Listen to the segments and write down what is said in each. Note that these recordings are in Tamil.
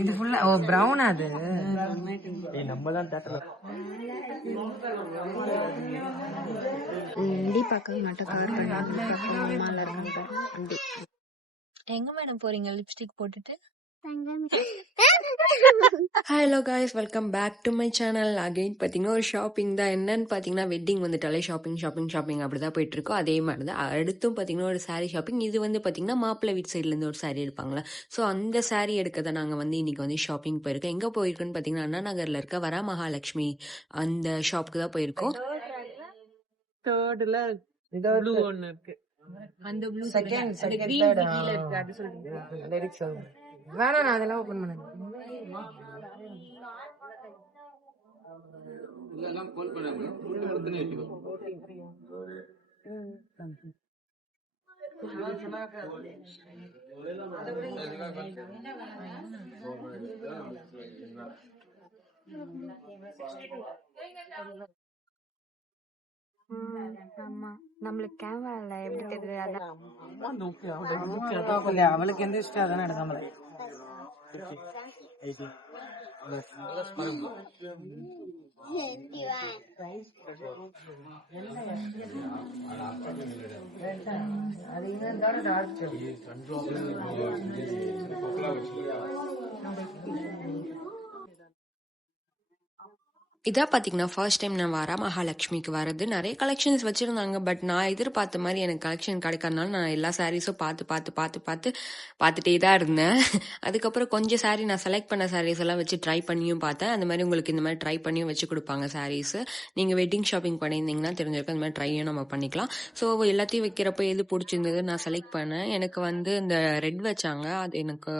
இது ஃபுல்லா பிரவுன். அது தீபாக்கு மட்டும் கவர் பண்ணாங்க. எங்க மேடம் போறீங்க லிப்ஸ்டிக் போட்டுட்டு? Hello guys, welcome back to my channel. Again பார்த்தீங்கன்னா ஒரு ஷாப்பிங் தான். என்னன்னு பார்த்தீங்கன்னா வெட்டிங் வந்துட்டாலே ஷாப்பிங் அப்படி தான் போயிட்டு இருக்கோம். அதே மாதிரி தான் அடுத்தும் பார்த்தீங்கன்னா ஒரு சாரீ ஷாப்பிங். இது வந்து பார்த்தீங்கன்னா மாப்பிள்ளை வீட்டு சைட்லேருந்து ஒரு சாரீ எடுப்பாங்களா, ஸோ அந்த சாரீ எடுக்க தான் நாங்கள் வந்து இன்னைக்கு வந்து ஷாப்பிங் போயிருக்கோம். எங்கே போயிருக்கோன்னு பார்த்தீங்கன்னா அண்ணா நகரில் இருக்க வரமகாலட்சுமி அந்த ஷாப்புக்கு தான் போயிருக்கோம். தேர்ட்ல ப்ளூ ஒன்னு இருக்கு. அந்த ப்ளூ செகண்ட் கிரீன் கீழ இருக்கு. அது சொல்லுங்க லிரிக்ஸ் சொல்லுங்க. வேணா நான் அதெல்லாம் ஓபன் பண்ணேன். இதெல்லாம் கால் பண்ணாங்க. உடனே ஏத்திக்கோ. நம்மளுக்கு கேமரால எப்படி தெரியுது? அவளுக்கு எந்த இஷ்டம் அதானே எடுக்காமல. இதான் பார்த்தீங்கன்னா ஃபர்ஸ்ட் டைம் நான் வரமகாலட்சுமிக்கு வரது. நிறைய கலெக்ஷன்ஸ் வச்சுருந்தாங்க, பட் நான் எதிர்பார்த்த மாதிரி எனக்கு கலெக்ஷன் கிடைக்காதனால நான் எல்லா சாரீஸும் பார்த்துட்டே தான் இருந்தேன். அதுக்கப்புறம் கொஞ்சம் சாரீ நான் செலக்ட் பண்ண சாரீஸ் எல்லாம் வச்சு ட்ரை பண்ணியும் பார்த்தேன். அந்த மாதிரி உங்களுக்கு இந்த மாதிரி ட்ரை பண்ணியும் வச்சு கொடுப்பாங்க சாரீஸ். நீங்கள் வெட்டிங் ஷாப்பிங் பண்ணியிருந்தீங்கன்னா தெரிஞ்சிருக்கும், அந்த மாதிரி ட்ரையும் நம்ம பண்ணிக்கலாம். ஸோ எல்லாத்தையும் வைக்கிறப்ப எது பிடிச்சிருந்தது நான் செலக்ட் பண்ணேன். எனக்கு வந்து இந்த ரெட் வச்சாங்க, அது எனக்கு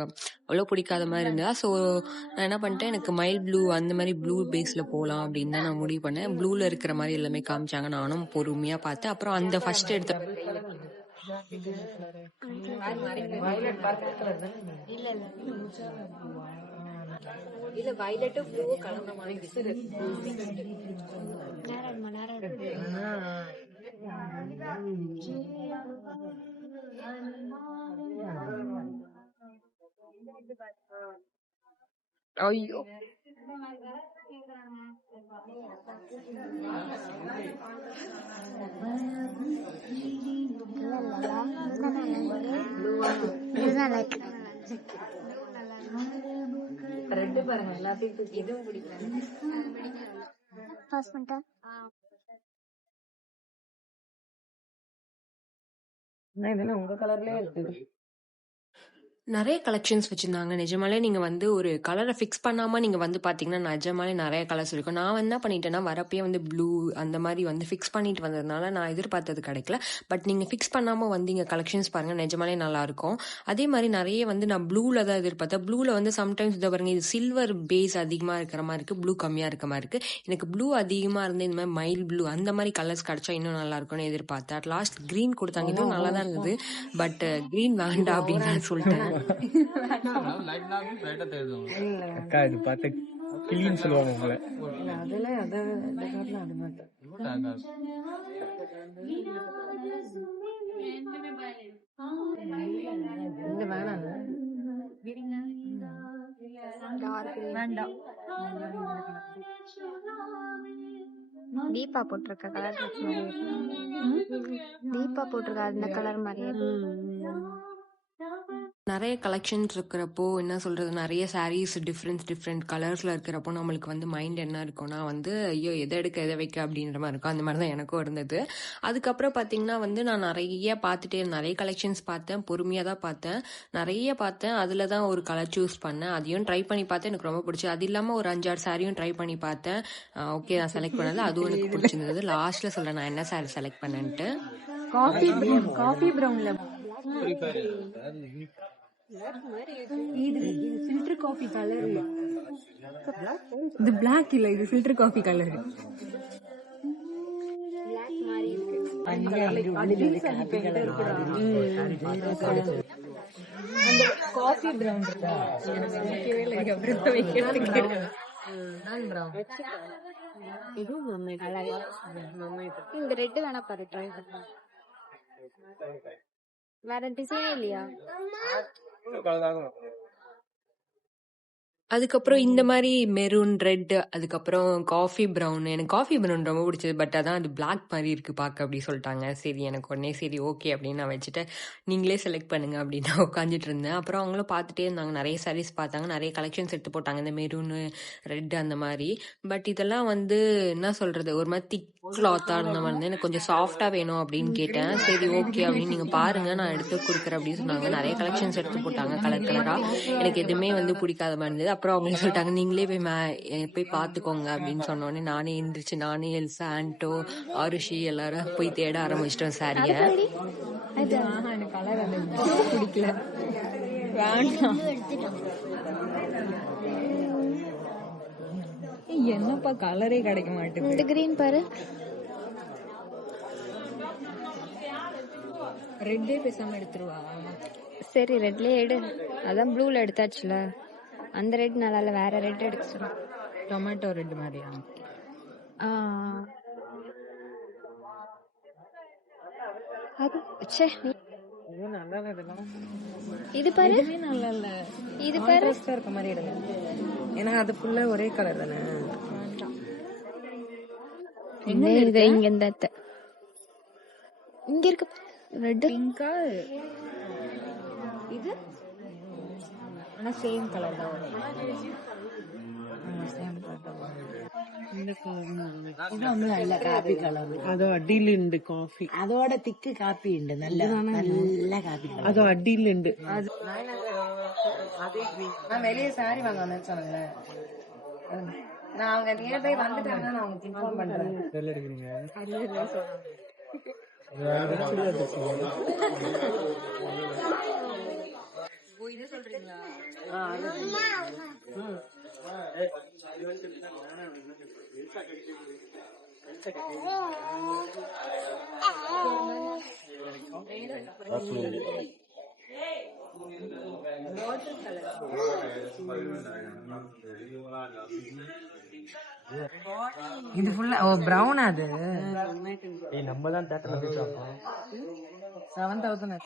அவ்வளோ பிடிக்காத மாதிரி இருந்ததா. ஸோ நான் என்ன பண்ணிட்டேன், எனக்கு மைல் ப்ளூ அந்த மாதிரி ப்ளூ பேஸில் போகலாம் அப்படின்னு தான் நான் முடிவு பண்ணேன். ப்ளூவில் இருக்கிற மாதிரி எல்லாமே காமிச்சாங்க, நானும் பொறுமையாக பார்த்தேன். அப்புறம் அந்த ஃபர்ஸ்ட் எடுத்த இல்ல வயலட்டும் ப்ளூவும் கலந்த மாதிரி ஐயோ ரெட் பாருங்க, எல்லாத்தையும் இதுவும் பிடிக்கும். இதெல்லாம் உங்க கலர்லயே இருக்கு. நிறைய கலெக்ஷன்ஸ் வச்சிருந்தாங்க. நிஜமாலே நீங்க வந்து ஒரு கலரை ஃபிக்ஸ் பண்ணாம நீங்க வந்து பாத்தீங்கன்னா நிஜமாலே நிறைய கலர்ஸ் இருக்கும். நான் என்ன பண்ணிட்டேன்னா வரப்பே வந்து ப்ளூ அந்த மாதிரி வந்து ஃபிக்ஸ் பண்ணிட்டு வந்ததுனால நான் எதிர்பார்த்தது கிடைக்கல. பட் நீங்க ஃபிக்ஸ் பண்ணாம வந்தீங்க கலெக்ஷன்ஸ் பாருங்க, நிஜமாலே நல்லா இருக்கும். அதே மாதிரி நிறைய வந்து நான் ப்ளூல தான் எதிர்பார்த்தேன். ப்ளூல வந்து சம்டைம்ஸ் இதை பாருங்க, இது சில்வர் பேஸ் அதிகமா இருக்கிற மாதிரி இருக்கு, ப்ளூ கம்மியா இருக்க மாதிரி இருக்கு. எனக்கு ப்ளூ அதிகமா இருந்து இந்த மாதிரி மைல் ப்ளூ அந்த மாதிரி கலர்ஸ் கிடைச்சா இன்னும் நல்லா இருக்கும்னு எதிர்பார்த்தேன். அட் லாஸ்ட் கிரீன் கொடுத்தாங்க, இதுவும் நல்லா தான் இருந்தது. பட் கிரீன் வேண்டாம் அப்படின்னு நான் சொல்லிட்டேன். அக்கா இது பார்த்து கிளீன் சொல்லுவாங்க உங்களை. தீபா போட்டிருக்க கலர் தீபா போட்டிருக்க அந்த கலர் மாதிரியே நிறைய கலெக்ஷன்ஸ் இருக்கிறப்போ என்ன சொல்றது, நிறைய சாரீஸ் டிஃப்ரெண்ட் கலர்ஸ்ல இருக்கிறப்போ நம்மளுக்கு வந்து மைண்ட் என்ன இருக்கும்னா வந்து ஐயோ எதை எடுக்க எதை வைக்க அப்படின்ற மாதிரி இருக்கும். அந்த மாதிரி தான் எனக்கும் இருந்தது. அதுக்கப்புறம் பார்த்தீங்கன்னா வந்து நான் நிறைய பார்த்துட்டே நிறைய கலெக்ஷன்ஸ் பார்த்தேன், பொறுமையாக தான் பார்த்தேன், நிறைய பார்த்தேன். அதில் தான் ஒரு கலர் சூஸ் பண்ணேன், அதையும் ட்ரை பண்ணி பார்த்தேன், எனக்கு ரொம்ப பிடிச்சி. அது இல்லாமல் ஒரு 5-6 சாரியும் ட்ரை பண்ணி பார்த்தேன். ஓகே, நான் செலக்ட் பண்ணது அதுவும் எனக்கு பிடிச்சிருந்தது. லாஸ்ட்ல சொல்றேன் நான் என்ன சாரி செலக்ட் பண்ணேன்ட்டு. காஃபி ப்ரவுன்ல இது ஃபில்டர் காஃபி கலர். இது பிளாக் இல்ல, இது ஃபில்டர் காஃபி கலர். பிளாக் மாதிரி இருக்கு. அந்த காஃபி பிரவுன் இருக்கா, எனக்கு வைக்கவே இல்லை. அப்புறம் வைக்கிறதுக்கு இதுவும் நന്നാயிட்டு. இந்த ரெட் வேணா பாரு, ட்ரை பண்ண. வேற டிசைனே இல்லையா? அதுக்கப்புறம் இந்த மாதிரி மெரூன் ரெட், அதுக்கப்புறம் காஃபி ப்ரௌன். எனக்கு காஃபி ப்ரௌன் ரொம்ப பிடிச்சது. பட் அதான் அது பிளாக் மாதிரி இருக்கு பார்க்க அப்படி சொல்லிட்டாங்க. சரி எனக்கு உடனே சரி ஓகே அப்படின்னு நான் வச்சுட்டு நீங்களே செலக்ட் பண்ணுங்க அப்படின்னு நான் உட்காந்துட்டு இருந்தேன். அப்புறம் அவங்களும் பார்த்துட்டே இருந்தாங்க, நிறைய சாரீஸ் பார்த்தாங்க, நிறைய கலெக்ஷன்ஸ் எடுத்து போட்டாங்க இந்த மெரூனு ரெட் அந்த மாதிரி. பட் இதெல்லாம் வந்து என்ன சொல்றது, ஒரு மாதிரி திக் கிளாத்தா இருந்த மாதிரி இருந்தது. எனக்கு கொஞ்சம் சாஃப்டா வேணும் அப்படின்னு கேட்டேன். சரி ஓகே அப்படின்னு நீங்க பாருங்க நான் எடுத்து கொடுக்குறேன் அப்படின்னு சொன்னாங்க. நிறைய கலெக்ஷன்ஸ் எடுத்து போட்டாங்க கலர் கலரா. எனக்கு எதுவுமே வந்து பிடிக்காத மாதிரி இருந்தது. அப்புறம் அவங்க சொல்லிட்டாங்க நீங்களே போய் பார்த்துக்கோங்க அப்படின்னு சொன்னோடனே நானே எந்திரிச்சு நானே எல்சா, ஆண்டோ, ஆருஷி எல்லாரும் போய் தேட ஆரம்பிச்சிட்டோம் சாரிய. எனக்கு கலர் அந்த பிடிக்கல, வேண்டாம். என்னப்பா கலரே கிடைக்க மாட்டேங்குது. இந்த கிரீன் பாரு, ரெட்டே பேசாம எடுத்துருவா. சரி ரெட்லயே எடு, அதான் ப்ளூல எடுத்தாச்சுல. அந்த ரெட் நல்லா இல்ல, வேற ரெட் எடுக்க சொல்லு. டொமேட்டோ ரெட் மாதிரியா? அது ச்சே, இது நல்லா இல்ல. இதெல்லாம் இது பாரு, இதுவே நல்லா இல்ல. இது பாரு. கான்ட்ராஸ்டா இருக்க மாதிரி எடுங்க. ஏன்னா அது ஃபுல்லா ஒரே கலர் தானே. எங்க இருக்கு? இங்க இந்த இங்க இருக்கு ரெட் பிங்கா இது, ஆனா சேம் கலர் தான். சேம் கலர் தான். இந்த கலர் നല്ല കാപ്പി കളർ അതോ അടിയിലുണ്ട് കോഫി, അതോടെ തിക്ക് കാപ്പി ഉണ്ട്, നല്ല നല്ല കാപ്പി കളർ. അതോ അടിയിലുണ്ട്. நான் வெளியே சாரி வாங்க சொன்னேன்ல, நான் அவங்க நியர்பை வந்துட்டாங்க, நான் உங்களுக்கு இன்ஃபார்ம் பண்றேன். இது ஃபுல்லா பிரவுன். அது நம்ம தான் தேட்டர்ல போய் சாப்பிட்டோம். 7,000.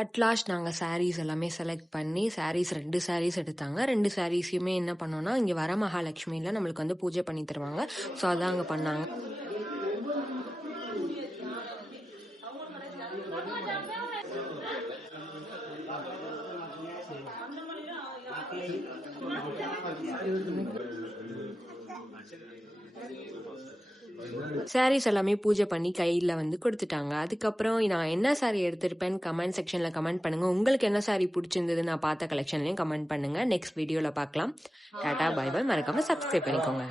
அட்லாஸ்ட் நாங்கள் சாரீஸ் எல்லாமே செலக்ட் பண்ணி சாரீஸ் 2 சாரீஸ் எடுத்தாங்க. 2 சாரீஸையுமே என்ன பண்ணோம்னா, இங்கே வர மகாலட்சுமியில் நம்மளுக்கு வந்து பூஜை பண்ணி தருவாங்க. ஸோ அதான் அங்கே பண்ணாங்க. சாரீஸ் எல்லாமே பூஜை பண்ணி கையில் வந்து கொடுத்துட்டாங்க. அதுக்கப்புறம் நான் என்ன சாரீ எடுத்திருப்பேன்னு கமெண்ட் செக்ஷனில் கமெண்ட் பண்ணுங்கள். உங்களுக்கு என்ன சாரீ பிடிச்சிருந்தது நான் பார்த்த கலெக்ஷன்லையும் கமெண்ட் பண்ணுங்கள். நெக்ஸ்ட் வீடியோவில் பார்க்கலாம். Tata, bye bye. மறக்காமல் சப்ஸ்கிரைப் பண்ணிக்கோங்க.